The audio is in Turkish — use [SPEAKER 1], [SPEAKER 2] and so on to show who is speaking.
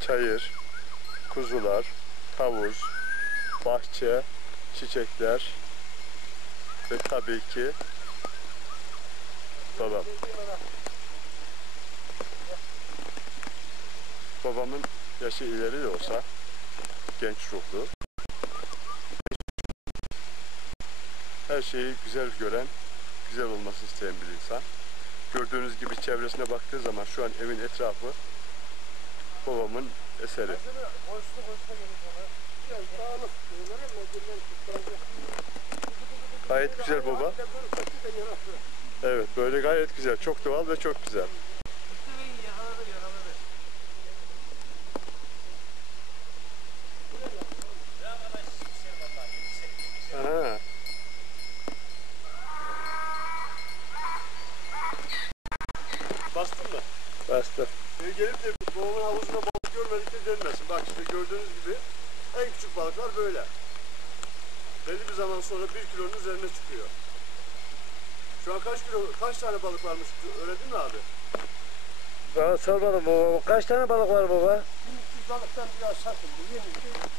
[SPEAKER 1] çayır, kuzular, havuz, bahçe, çiçekler ve tabii ki babam. Babamın yaşı ileri de olsa genç ruhlu. Her şeyi güzel gören, güzel olmasını isteyen bir insan. Gördüğünüz gibi çevresine baktığı zaman şu an evin etrafı babamın eseri. Gayet güzel baba. Evet böyle gayet güzel. Çok doğal ve çok güzel. Aha. Bastın mı?
[SPEAKER 2] Bastı.
[SPEAKER 1] Ee, gelip de babamın havuzunda balık görmedik de denmesin. Bak işte gördüğünüz gibi en küçük balıklar böyle. Belli bir zaman sonra bir kilonun üzerine çıkıyor. Şu an kaç kilo, kaç tane balık varmış değil mi abi?
[SPEAKER 2] Bana sor bana baba. Kaç tane balık var baba?
[SPEAKER 3] 1300 balıktan biraz satıldı. Yeni 500